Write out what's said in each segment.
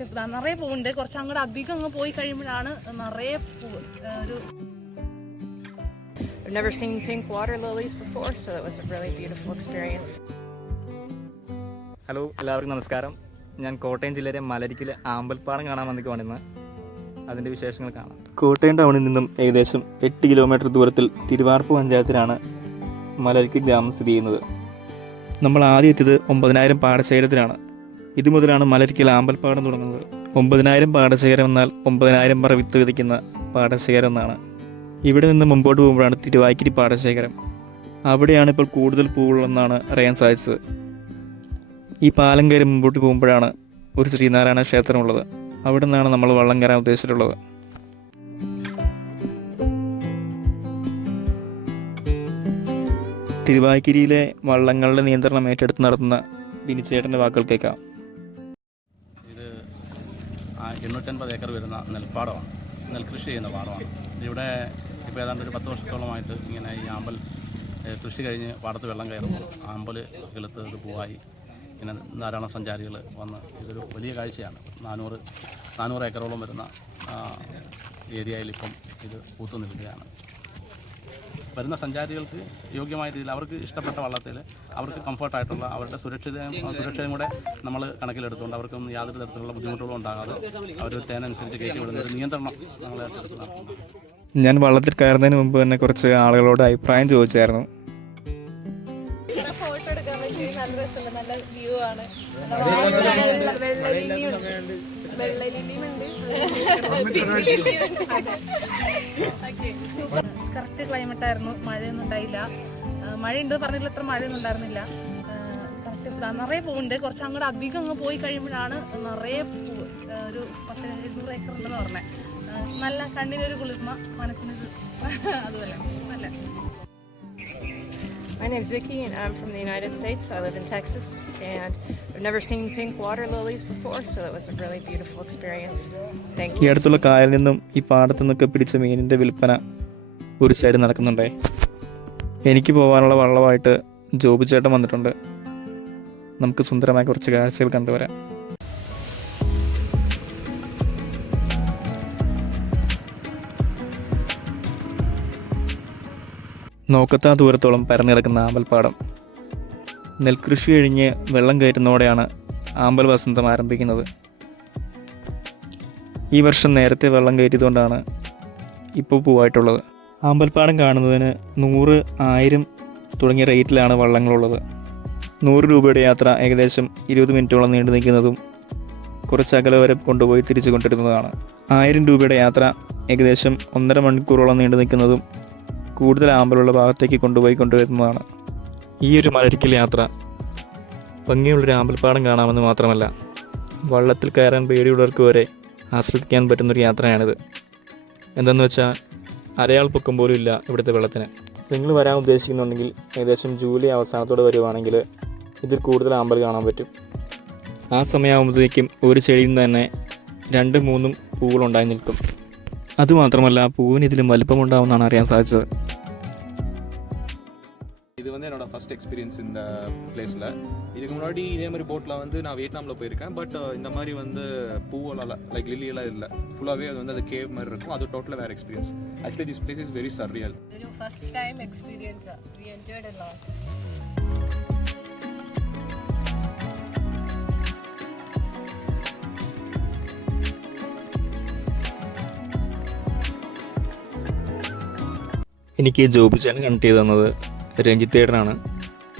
Correct നിറയെ പൂവുണ്ട്. കുറച്ച് അങ്ങോട്ട് അധികം അങ്ങ് പോയി കഴിയുമ്പോഴാണ് നിറയെ പൂവ് ഒരു I've never seen pink water lilies before, so it was a really beautiful experience. Hello എല്ലാവർക്കും നമസ്കാരം. ഞാൻ കോട്ടയം ജില്ലയിലെ മലരിക്കിലെ ആമ്പൽപ്പാടം കാണാൻ വന്നിക്കുവാണ് ഇന്ന് അതിന്റെ വിശേഷങ്ങൾ കാണാം. കോട്ടയം ടൗണിൽ നിന്നും ഏകദേശം എട്ട് കിലോമീറ്റർ ദൂരത്തിൽ തിരുവാർപ്പ് പഞ്ചായത്തിലാണ് മലരിക്ക് ഗ്രാമം സ്ഥിതി ചെയ്യുന്നത്. നമ്മൾ ആദ്യം എത്തിയത് ഒമ്പതിനായിരം പാടശേഖരത്തിലാണ്. ഇത് മുതലാണ് മലരിക്കൽ ആമ്പൽപ്പാടം തുടങ്ങുന്നത്. ഒമ്പതിനായിരം പാടശേഖരം എന്നാൽ ഒമ്പതിനായിരം പറ വിത്ത് വിതയ്ക്കുന്ന പാടശേഖരം എന്നാണ്. ഇവിടെ നിന്ന് മുമ്പോട്ട് പോകുമ്പോഴാണ് തിരുവായ്ക്കിരി പാടശേഖരം. അവിടെയാണ് ഇപ്പോൾ കൂടുതൽ പൂവുള്ളതെന്നാണ് അറിയാൻ സാധിച്ചത്. ഈ പാലം കയറി മുമ്പോട്ട് പോകുമ്പോഴാണ് ഒരു ശ്രീനാരായണ ക്ഷേത്രമുള്ളത്. അവിടെ നിന്നാണ് നമ്മൾ വള്ളം കയറാൻ ഉദ്ദേശിച്ചിട്ടുള്ളത്. തിരുവായ്ക്കിരിയിലെ വള്ളങ്ങളുടെ നിയന്ത്രണം ഏറ്റെടുത്ത് നടത്തുന്ന ബിനിച്ചേട്ടന്റെ വാക്കുകൾ കേൾക്കാം എണ്ണൂറ്റൻപത് ഏക്കർ വരുന്ന നെൽപ്പാടമാണ്. നെൽകൃഷി ചെയ്യുന്ന പാടമാണ്. ഇവിടെ ഇപ്പോൾ ഏതാണ്ട് ഒരു പത്ത് വർഷത്തോളമായിട്ട് ഇങ്ങനെ ഈ ആമ്പൽ കൃഷി കഴിഞ്ഞ് പാടത്ത് വെള്ളം കയറുമ്പോൾ ആമ്പൽ കിളുത്ത് ഇത് പൂവായി. ഇങ്ങനെ ധാരാളം സഞ്ചാരികൾ വന്ന് ഇതൊരു വലിയ കാഴ്ചയാണ്. നാനൂറ് നാനൂറ് ഏക്കറോളം വരുന്ന ഏരിയയിൽ ഇപ്പം ഇത് പൂത്തു നിൽക്കുകയാണ്. വരുന്ന സഞ്ചാരികൾക്ക് യോഗ്യമായ രീതിയിൽ അവർക്ക് ഇഷ്ടപ്പെട്ട വള്ളത്തിൽ അവർക്ക് കംഫർട്ടായിട്ടുള്ള അവരുടെ സുരക്ഷിതയും സുരക്ഷയും കൂടെ നമ്മൾ കണക്കിലെടുത്തുകൊണ്ട് അവർക്കൊന്നും യാതൊരു തരത്തിലുള്ള ബുദ്ധിമുട്ടുകളും ഉണ്ടാകാതെ അവർ തേനനുസരിച്ച് കയറ്റി വിടുന്ന ഒരു നിയന്ത്രണം നമ്മൾ നടത്തുന്നു ഞാൻ വള്ളത്തിൽ കയറുന്നതിന് മുമ്പ് തന്നെ കുറച്ച് ആളുകളോട് അഭിപ്രായം ചോദിച്ചായിരുന്നു. ഫോട്ടോ എടുക്കാൻ പറ്റി നല്ല രസമുണ്ട് നല്ല വ്യൂ ആണ്. കറക്റ്റ് ക്ലൈമറ്റ് ആയിരുന്നു. മഴയൊന്നും ഉണ്ടായില്ല. മഴ ഉണ്ട് പറഞ്ഞില്ല അത്ര മഴയൊന്നും ഉണ്ടായിരുന്നില്ല. കറക്റ്റ് നിറയെ പൂവുണ്ട്. കുറച്ച് അങ്ങോട്ട് അധികം അങ്ങ് പോയി കഴിയുമ്പോഴാണ് നിറയെ പൂവ്. ഒരു പത്ത് എഴുന്നൂറ് ഏക്കർ ഉണ്ടെന്ന് പറഞ്ഞത് നല്ല കണ്ണിനൊരു കുളിർമ മനസ്സിനൊരു അതുപോലെ. My name's Vicki and I'm from the United States. I live in Texas, and I've never seen pink water lilies before, so it was a really beautiful experience. Thank you. ഈ അടുത്തുള്ള കായലിൽ നിന്നും ഈ പാടത്തു നിന്നൊക്കെ പിടിച്ച മീനിന്റെ വിൽപ്പന ഒരു സൈഡ് നടക്കുന്നുണ്ടേ എനിക്ക് പോകാനുള്ള വള്ളമായിട്ട് ജോബി ചേട്ടൻ വന്നിട്ടുണ്ട് നമുക്ക് സുന്ദരമായ കുറച്ച് കാഴ്ചകൾ കണ്ടുവരാം നോക്കത്താ ദൂരത്തോളം പരന്നിടക്കുന്ന ആമ്പൽപ്പാടം. നെൽകൃഷി കഴിഞ്ഞ് വെള്ളം കയറ്റുന്നതോടെയാണ് ആമ്പൽ വസന്തം ആരംഭിക്കുന്നത്. ഈ വർഷം നേരത്തെ വെള്ളം കയറ്റിയതുകൊണ്ടാണ് ഇപ്പോൾ പൂവായിട്ടുള്ളത്. ആമ്പൽപ്പാടം കാണുന്നതിന് നൂറ് ആയിരം തുടങ്ങിയ റേറ്റിലാണ് വള്ളങ്ങളുള്ളത്. നൂറ് രൂപയുടെ യാത്ര ഏകദേശം ഇരുപത് മിനിറ്റോളം നീണ്ടു നിൽക്കുന്നതും കുറച്ച് അകലെ വരെ കൊണ്ടുപോയി തിരിച്ചു കൊണ്ടിരുന്നതാണ് ആയിരം രൂപയുടെ യാത്ര ഏകദേശം ഒന്നര മണിക്കൂറോളം നീണ്ടു നിൽക്കുന്നതും കൂടുതൽ ആമ്പലുള്ള ഭാഗത്തേക്ക് കൊണ്ടുപോയി കൊണ്ടുവരുന്നതാണ്. ഈ ഒരു മലരിക്കൽ യാത്ര ഭംഗിയുള്ളൊരു ആമ്പൽപ്പാടം കാണാമെന്ന് മാത്രമല്ല വള്ളത്തിൽ കയറാൻ പേടിയുള്ളവർക്ക് വരെ ആസ്വദിക്കാൻ പറ്റുന്നൊരു യാത്രയാണിത്. എന്തെന്ന് വെച്ചാൽ അരയാൾ പൊക്കം പോലും ഇല്ല ഇവിടുത്തെ വെള്ളത്തിന്. നിങ്ങൾ വരാൻ ഉദ്ദേശിക്കുന്നുണ്ടെങ്കിൽ ഏകദേശം ജൂലൈ അവസാനത്തോടെ വരുവാണെങ്കിൽ ഇതിൽ കൂടുതൽ ആമ്പൽ കാണാൻ പറ്റും. ആ സമയമാകുമ്പോഴത്തേക്കും ഒരു ചെടിയിൽ നിന്ന് തന്നെ രണ്ട് മൂന്നും പൂവുകളുണ്ടായി നിൽക്കും. അതുമാത്രമല്ല പൂവിന് ഇതിലും വലിപ്പമുണ്ടാവുമെന്നാണ് അറിയാൻ സാധിച്ചത്. வந்து என்னோட ஃபர்ஸ்ட் எக்ஸ்பீரியன்ஸ் இந்த பிளேஸில் இதுக்கு முன்னாடி இதே மாதிரி போட்டில் வந்து நான் வியட்நாமில் போயிருக்கேன் பட் இந்த மாதிரி வந்து பூவெல்லாம் லைக் லில்லியெல்லாம் இல்லை ஃபுல்லாகவே அது வந்து அது கேவ் மாதிரி இருக்கும் அது டோட்டலாக வேறு experience actually this place is very surreal ഒരു first time experience we enjoyed a lot എനിക്ക് ജോബി ചേട്ടൻ കണക്ട് ചെയ്ത് തന്നത് രഞ്ജിത്ത് ചേട്ടനാണ്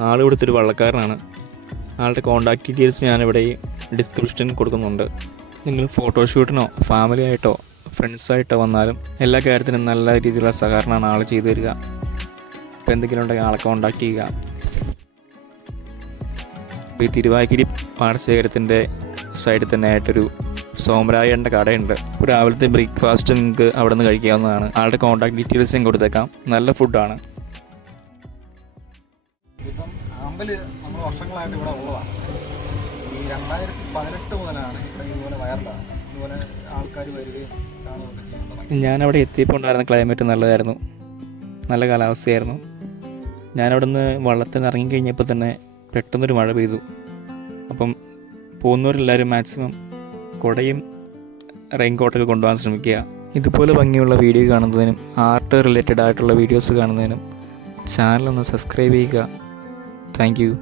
ആൾ ഇവിടുത്തെ ഒരു വള്ളക്കാരനാണ്. ആളുടെ കോൺടാക്ട് ഡീറ്റെയിൽസ് ഞാനിവിടെ ഡിസ്ക്രിപ്ഷനിൽ കൊടുക്കുന്നുണ്ട്. നിങ്ങൾ ഫോട്ടോഷൂട്ടിനോ ഫാമിലി ആയിട്ടോ ഫ്രണ്ട്സായിട്ടോ വന്നാലും എല്ലാ കാര്യത്തിനും നല്ല രീതിയിലുള്ള സഹകരണമാണ് ആൾ ചെയ്തു തരിക. ഇപ്പോൾ എന്തെങ്കിലും ഉണ്ടെങ്കിൽ ആളെ കോൺടാക്ട് ചെയ്യുക. ഈ തിരുവാഗിരി പാടശേഖരത്തിന്റെ സൈഡിൽ തന്നെ ആയിട്ടൊരു സോമരായന്റെ കടയുണ്ട്. രാവിലത്തെ ബ്രേക്ക്ഫാസ്റ്റ് നിങ്ങൾക്ക് അവിടെ നിന്ന് കഴിക്കാവുന്നതാണ്. ആളുടെ കോൺടാക്ട് ഡീറ്റെയിൽസ് ഞാൻ കൊടുത്തേക്കാം. നല്ല ഫുഡാണ് ഇപ്പം നമ്മൾ വർഷങ്ങളായിട്ട് ഇവിടെ ഉള്ളതാണ് ഈ രണ്ടായിരത്തി പതിനെട്ട് മുതലാണ് ഇവിടെ ഇതുപോലെ വയറിലാണ് ഇതുപോലെ ആൾക്കാർ വരികയും കാണുകയൊക്കെ ചെയ്യുന്നത് ഞാൻ അവിടെ എത്തിയപ്പോൾ ഉണ്ടായിരുന്ന ക്ലൈമറ്റ് നല്ലതായിരുന്നു. നല്ല കാലാവസ്ഥയായിരുന്നു. ഞാനവിടെ നിന്ന് വള്ളത്തിൽ നിന്ന് ഇറങ്ങിക്കഴിഞ്ഞപ്പോൾ തന്നെ പെട്ടെന്നൊരു മഴ പെയ്തു. അപ്പം പോകുന്നവരെല്ലാവരും മാക്സിമം കുടയും റെയിൻകോട്ടൊക്കെ കൊണ്ടുപോകാൻ ശ്രമിക്കുക. ഇതുപോലെ ഭംഗിയുള്ള വീഡിയോ കാണുന്നതിനും ആർട്ട് റിലേറ്റഡ് ആയിട്ടുള്ള വീഡിയോസ് കാണുന്നതിനും ചാനൽ ഒന്ന് സബ്സ്ക്രൈബ് ചെയ്യുക. താങ്ക്